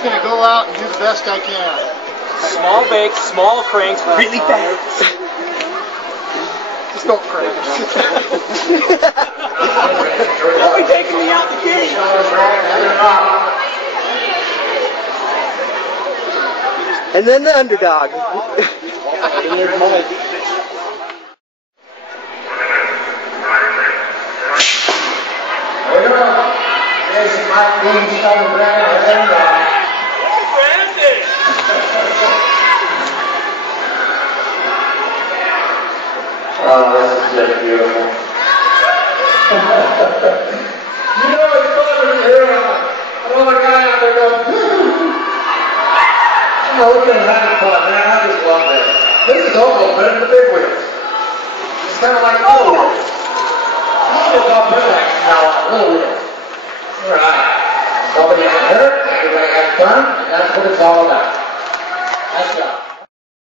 just going to go out and do the best I can. Small bakes, small cranks, really fast. Just don't crank. Don't be taking me out the gate. And then the underdog. And there's Mike. There's Mike being coming around. Oh, this is just beautiful. You know it's fun when you hear another guy out there going, you know, we're going to have fun, man. I just love this. This is almost better than the big wheels. It's kind of like little wheels. It's all big like now, little wheels. All right. Nobody got hurt, everybody got fun, and that's what it's all about.